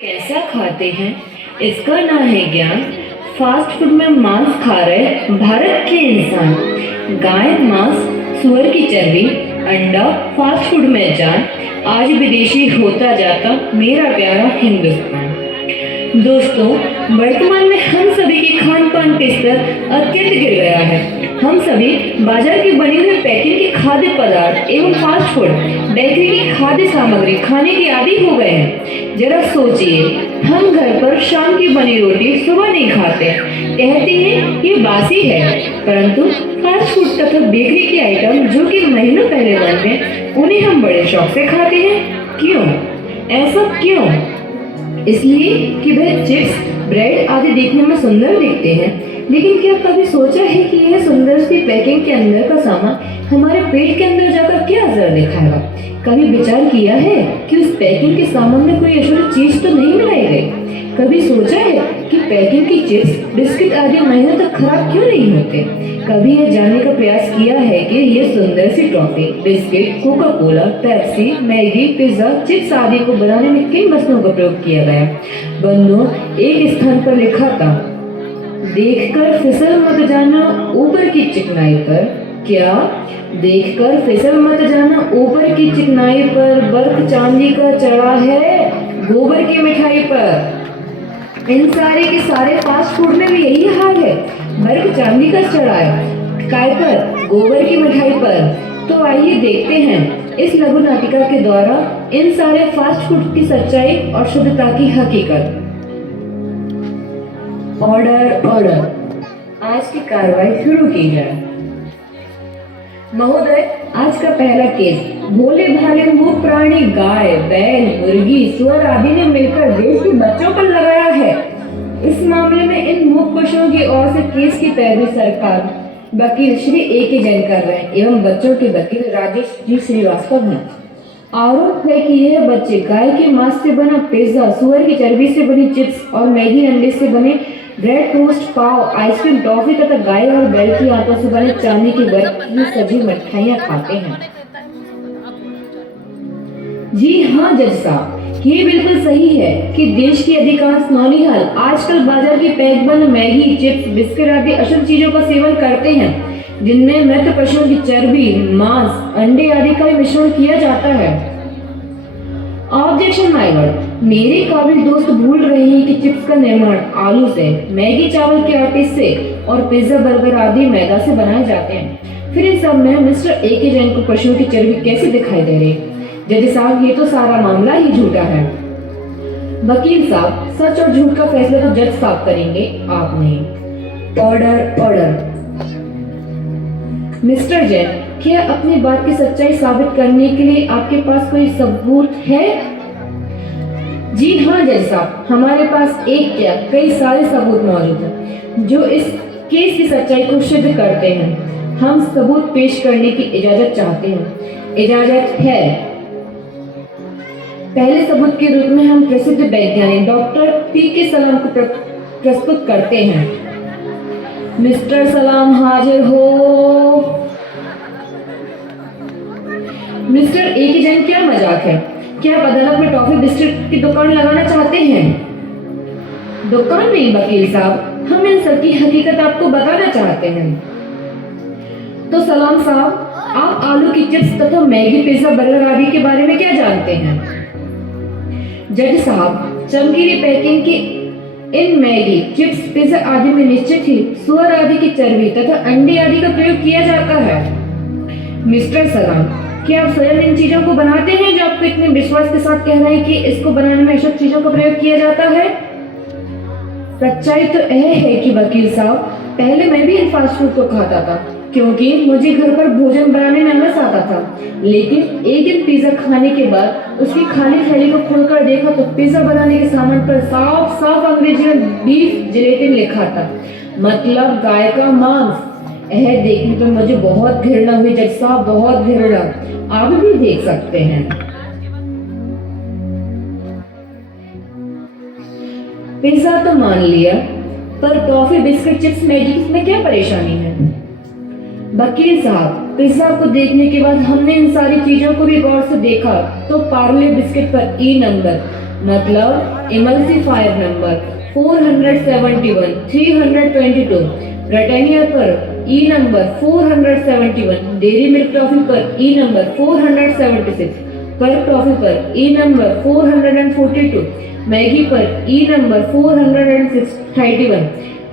कैसा खाते हैं इसका ना है ज्ञान। फास्ट फूड में मांस खा रहे भारत के इंसान। गाय मांस, सुअर की चर्बी, अंडा, फास्ट फूड में जान। आज विदेशी होता जाता मेरा प्यारा हिंदुस्तान। दोस्तों, वर्तमान में हम सभी के खान पान के स्तर अत्यंत गिर गया है। हम सभी बाजार की बनी हुई पैकिंग के खाद्य पदार्थ एवं फास्ट फूड, बेकरी की खाद्य सामग्री खाने के आदी हो गए हैं। जरा सोचिए, हम घर पर शाम की बनी रोटी सुबह नहीं खाते, कहते हैं ये बासी है, परंतु फास्ट फूड तथा बेकरी के आइटम जो कि महीनों पहले बनते, उन्हें हम बड़े शौक से खाते हैं। क्यों? ऐसा क्यों? इसलिए कि वह चिप्स, ब्रेड आदि देखने में सुंदर दिखते हैं, लेकिन क्या कभी सोचा है कि यह सुंदर सी पैकिंग के अंदर का सामान हमारे पेट के अंदर जाकर क्या असर दिखाएगा? कभी विचार किया है कि उस पैकिंग के सामान में कोई असली चीज तो नहीं मिलाई गई? कभी सोचा है कि पैकिंग की चिप्स, बिस्किट आदि महीनों तक खराब क्यों नहीं होते? कभी यह जानने का प्रयास किया है कि यह सुंदर सी toffee, biscuit, coca Cola, Pepsi, Maggi, pizza, chips आदि को बनाने में किन वस्तुओं का प्रयोग किया गया? बंधुओं, एक स्थान पर लिखा था, देखकर फिसल मत जाना ऊपर की चिकनाई पर। क्या? देखकर फिसल मत जाना ऊपर की चिकनाई पर, बर्फ चांदी का चढ़ा है गोबर की मिठाई पर। इन सारे के सारे फास्ट फूड में भी यही हाल है, बर्फ चांदी का चढ़ा है काय पर, गोबर की मिठाई पर। तो आइए देखते हैं इस लघु नाटिका के द्वारा इन सारे फास्ट फूड की सच्चाई और शुद्धता की हकीकत। ऑर्डर ऑर्डर, आज की कार्रवाई शुरू की जाए। महोदय, आज का पहला केस भोले भाले मूक प्राणी गाय, बैल, मुर्गी, सुअर आदि ने मिलकर देश के बच्चों पर लगाया है। इस मामले में इन मूक पशुओं की ओर से केस की पैरवी सरकार वकील श्री A.K. जैन कर रहे हैं एवं बच्चों के वकील राजेश जी श्रीवास्तव हैं। आरोप है कि यह बच्चे गाय के मांस से बना पिज्जा, सुअर की चर्बी से बनी चिप्स और मैगी, अंडे से बने ब्रेड, टोस्ट, पाव, आइसक्रीम, टॉफी तथा गाय और बैल की आंतों से बने चांदी की बर्फ की सभी मिठाइयाँ खाते हैं। जी हाँ जज साहब, ये बिल्कुल सही है कि देश की अधिकांश नौनिहाल आजकल बाजार की पैक बंद मैगी, चिप्स, बिस्किट आदि अशुद्ध चीजों का सेवन करते हैं, जिनमें मृत पशुओं की चर्बी, मांस, अंडे आदि का मिश्रण किया जाता है। ऑब्जेक्शन माय लॉर्ड, मेरे काबिल दोस्त भूल रहे हैं कि चिप्स का निर्माण आलू से, मैगी चावल के आटे से और पिज्जा, बर्गर आदि मैदा से बनाए जाते हैं। फिर इन सब में मिस्टर A.K. जैन को पशुओं की चर्बी कैसे दिखाई दे रही? जज साहब, ये तो सारा मामला ही झूठा है। वकील साहब, सच और झूठ का फैसला तो जज साहब करेंगे, आप नहीं। Order order. मिस्टर जैन, क्या अपनी बात की सच्चाई साबित करने के लिए आपके पास कोई सबूत है? जी हाँ जज साहब, हमारे पास एक क्या कई सारे सबूत मौजूद हैं जो इस केस की सच्चाई को सिद्ध करते हैं। हम सबूत पेश करने की इजाजत चाहते हैं। इजाजत है। पहले सबूत के रूप में हम प्रसिद्ध वैज्ञानिक डॉक्टर P.K. सलाम को प्रस्तुत करते हैं। मिस्टर सलाम हाजिर हो। Mister A.K. जैन, क्या मजाक है? क्या आप अदालत में टॉफी बिस्किट की दुकान लगाना चाहते हैं? दुकान नहीं वकील साहब, हम इन सब की हकीकत आपको बताना चाहते हैं। तो सलाम साहब, आप आलू की चिप्स तथा मैगी, पिज्जा, बर्गर आदि के बारे में क्या जानते हैं? जज साहब, चमकीली पैकिंग की इन मैगी, चिप्स, पिज्जा आदि में निश्चित ही सुअर आदि की चर्बी तथा अंडे आदि का प्रयोग किया जाता है। मिस्टर सलाम, क्या आप स्वयं इन चीजों को बनाते हैं जो आपको इतने विश्वास के साथ कह रहे हैं कि इसको बनाने में अशुद्ध चीजों का प्रयोग किया जाता है? सच्चाई तो यह है कि वकील साहब, पहले मैं भी इन फास्ट फूड को खाता था क्योंकि मुझे घर पर भोजन बनाने में आलस आता था। लेकिन एक दिन पिज्जा खाने के बाद उसकी खाली थैली को खोलकर देखा तो पिज्जा बनाने के सामान पर साफ साफ अंग्रेजी में बीफ जिलेटिन लिखा था, मतलब गाय का मांस। यह देखने पर मुझे बहुत घृणा हुई जज साहब, बहुत घृणा। आप भी देख सकते हैं। पिज्जा तो मान लिया, पर टॉफी, बिस्किट, चिप्स, मैगी में क्या परेशानी है? वकील साहब, पिज्जा को देखने के बाद हमने इन सारी चीजों को भी गौर से देखा तो पार्ले बिस्किट पर E नंबर, मतलब इमल्सिफायर नंबर 471 322, ब्रिटानिया पर ई नंबर 471, डेयरी मिल्क टॉफी पर ई नंबर 476, पर्क टॉफी पर ई नंबर 442, मैगी पर ई नंबर 431,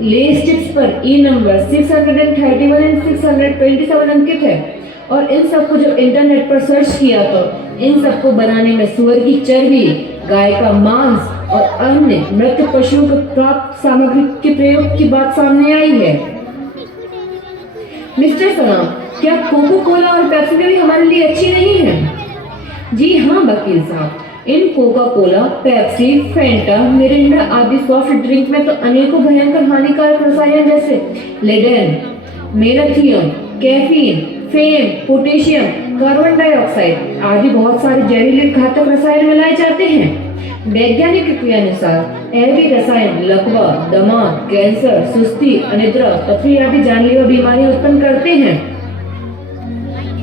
लेस चिप्स पर ई नंबर 631 एंड 627 अंकित है। और इन सबको जब इंटरनेट पर सर्च किया तो इन सबको बनाने में सुअर की चर्बी, गाय का मांस और अन्य मृत पशुओं को प्राप्त सामग्री के प्रयोग की बात सामने आई है। मिस्टर सलाम, क्या कोको कोला और पेप्सी भी हमारे लिए अच्छी नहीं है? जी हाँ वकील साहब, इन Coca Cola, Pepsi, Fanta, Mirinda आदि सॉफ्ट ड्रिंक में तो अनेकों भयंकर हानिकारक रसायन जैसे लेडेन, मेलाथियन, कैफीन, फेम, पोटेशियम, कार्बन डाइऑक्साइड आदि बहुत सारे जहरीले घातक रसायन मिलाए जाते हैं। वैज्ञानिक के अनुसार ऐसे रसायन लकवा, दमा, कैंसर, सुस्ती, अनिद्रा, पथरी आदि जानलेवा बीमारियां उत्पन्न करते हैं।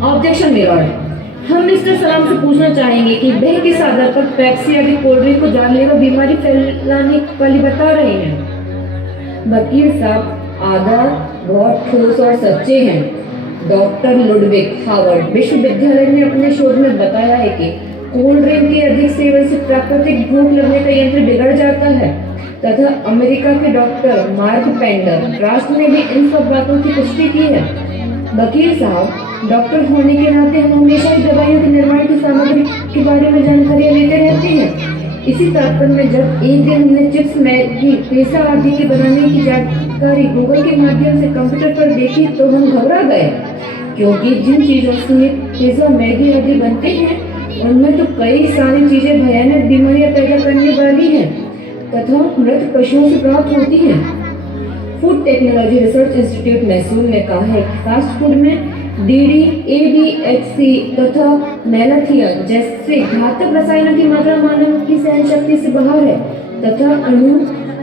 ऑब्जेक्शन मेरा, हम मिस्टर सलाम से पूछना चाहेंगे कि वह किस आधार पर पेप्सी आदि कोल्ड ड्रिंक को जानलेवा बीमारी फैलाने वाली बता रहे हैं? वकील साहब, आधार बहुत ठोस और सच्चे हैं। डॉक्टर लुडविग हार्वर्ड विश्वविद्यालय ने अपने शोध में बताया है कि कोल्ड ड्रिंक के अधिक सेवन से प्राकृतिक भूख लगने का यंत्र बिगड़ जाता है तथा अमेरिका के डॉक्टर मार्क पेंडर राष्ट्र ने भी इन सब बातों की पुष्टि की है। वकील साहब, डॉक्टर होने के नाते हम हमेशा ही दवाइयों के निर्माण की सामग्री के बारे में जानकारियां लेते रहते हैं। इसी तात्पर्य में जब एक दिन हमने चिप्स, मैगी, पिज़्ज़ा आदि के बनाने की जानकारी गूगल के माध्यम से कंप्यूटर पर देखी तो हम घबरा गए, क्योंकि जिन चीजों से पिज़्ज़ा, मैगी आदि बनते हैं उनमें तो कई सारी चीजें भयानक बीमारियां पैदा करने वाली हैं तथा मृत पशुओं से प्राप्त होती हैं। Food technology research institute Mysore ने कहा है कि फास्ट फूड में डीडी, एडीएचसी तथा मेलाथियन जैसे घातक रसायनों की मात्रा मानव की सहन शक्ति से बाहर है तथा अणु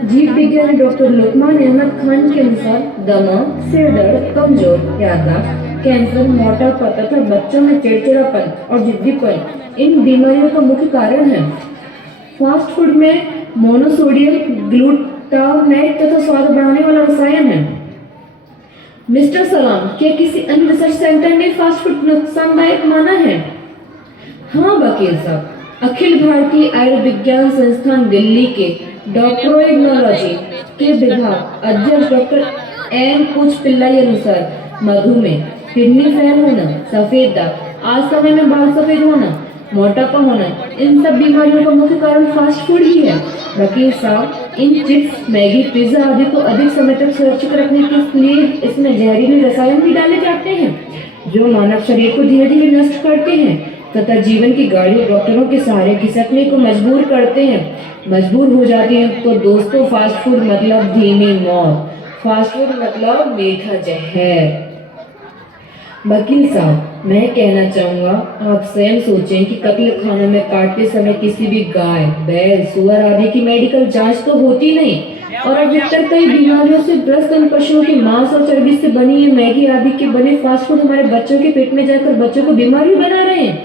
जीव विज्ञानी डॉक्टर लुकमान अहमद खान के अनुसार दमा, सिर दर्द, कमजोर याददाश्त, कैंसर, मोटापा तथा बच्चों में चिड़चिड़ापन और जिद्दीपन इन बीमारियों का मुख्य कारण है। फास्ट फूड में मोनोसोडियम ग्लूटामेट तथा स्वाद बढ़ाने वाला रसायन है। मिस्टर सलाम, क्या किसी अन्य रिसर्च सेंटर ने फास्ट फूड नुकसानदायक माना है? हाँ वकील साहब, अखिल भारतीय आयुर्विज्ञान संस्थान दिल्ली के डॉक्टरोइग्नोलॉजी के विभाग अध्यक्ष डॉक्टर एम कुछ पिल्लाई अनुसार मधुमेह, किडनी फेल होना, सफेद दाग, आज समय में बाल सफेद होना, मोटापा होना, इन सब बीमारियों का मुख्य कारण फास्ट फूड ही है। वकील साहब, इन चिप्स, मैगी, पिज्जा आदि को अधिक समय तक सुरक्षित रखने के लिए इसमें जहरीले रसायन भी डाले जाते हैं जो मानव शरीर को धीरे धीरे नष्ट करते हैं तथा जीवन की गाड़ी डॉक्टरों के सहारे खिसकने को मजबूर करते हैं। मजबूर हो जाते हैं तो दोस्तों, फास्ट फूड मतलब धीमी मौत, फास्ट फूड मतलब मीठा जहर। वकील साहब, मैं कहना चाहूँगा, आप स्वयं सोचें कि कत्ल खानों में काटते समय किसी भी गाय, बैल, सुअर आदि की मेडिकल जांच तो होती नहीं और अधिकतर कई बीमारियों से ग्रस्त इन पशुओं के मांस और चर्बी से बनी ये मैगी आदि के बने फास्ट फूड हमारे बच्चों के पेट में जाकर बच्चों को बीमार भी बना रहे हैं।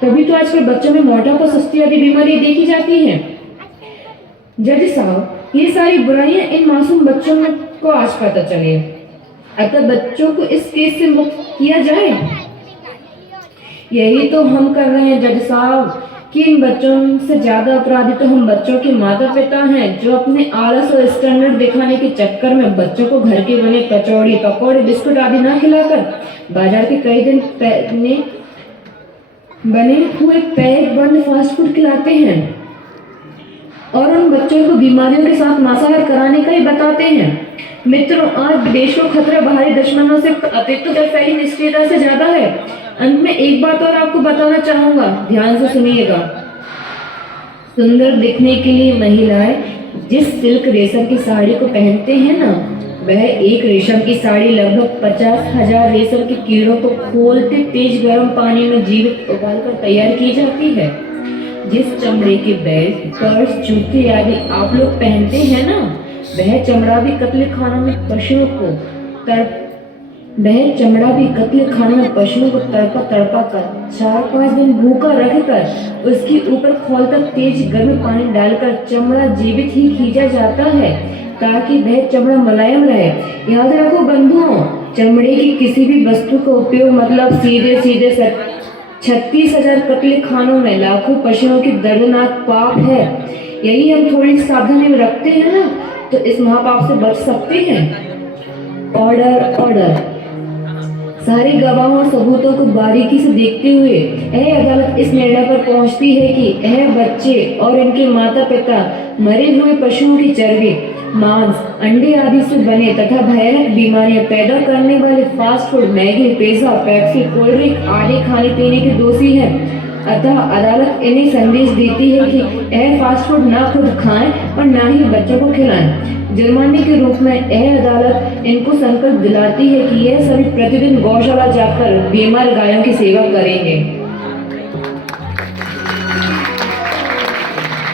तभी तो आजकल बच्चों में मोटापा, सुस्ती आदि बीमारी देखी जाती हैं। जज साहब, ये सारी बुराइयां इन मासूम बच्चों में को आज पता चले, अतः बच्चों को इस केस से मुक्त किया जाए। यही तो हम कर रहे हैं जज साहब कि इन बच्चों से ज्यादा अपराधी तो हम बच्चों के माता पिता हैं जो अपने आलस और स्टैंडर्ड दिखाने के चक्कर में बच्चों को घर के बने कचौड़ी, पकौड़े, बिस्कुट आदि ना खिलाकर बाजार के कई दिन बने हुए पैक बंद फास्ट फूड खिलाते हैं और उन बच्चों को बीमारियों के साथ मांसाहार कराने का ही बताते हैं। मित्रों, आज देश को खतरा बाहरी दुश्मनों से अतिरिक्त फैली निष्क्रियता से ज्यादा है। अंत में एक बात और आपको बताना चाहूंगा, ध्यान से सुनिएगा। सुंदर दिखने के लिए महिलाएं जिस सिल्क रेशम की साड़ी को पहनते हैं ना, वह एक रेशम की साड़ी लगभग 50,000 रेशम के कीड़ों को खोलते तेज गर्म पानी में जीवित उबालकर तैयार की जाती है। जिस चमड़े के बेल्ट, पर्स, जूते आदि आप लोग पहनते हैं ना, वह चमड़ा भी कत्ल खानों में पशुओं को वह चमड़ा भी कत्ल खाने में पशुओं को तड़पा तड़पा कर 4-5 दिन भूखा रखकर उसके ऊपर खोल कर तेज गर्म पानी डालकर चमड़ा जीवित ही खींचा जाता है ताकि वह चमड़ा मुलायम रहे। याद रखो बंधुओं, चमड़े की किसी भी वस्तु का उपयोग मतलब सीधे सीधे 36,000 कत्ल खानों में लाखों पशुओं की दर्दनाक पाप है। यही हम थोड़ी सावधानी में रखते हैं ना तो इस महापाप से बच सकते हैं। Order order. सारे गवाहों और सबूतों को बारीकी से देखते हुए यह अदालत इस निर्णय पर पहुंचती है कि यह बच्चे और इनके माता पिता मरे हुए पशुओं की चर्बी, मांस, अंडे आदि से बने तथा भयानक बीमारियां पैदा करने वाले fast food, Maggi, pizza, Pepsi, cold drink आदि खाने पीने के दोषी हैं। अतः अदालत इन्हें संदेश देती है कि यह फास्ट फूड ना खुद खाएं और ना ही बच्चों को खिलाएं। जुर्माने के रूप में यह अदालत इनको संकल्प दिलाती है कि यह सभी प्रतिदिन गौशाला जाकर बीमार गायों की सेवा करेंगे।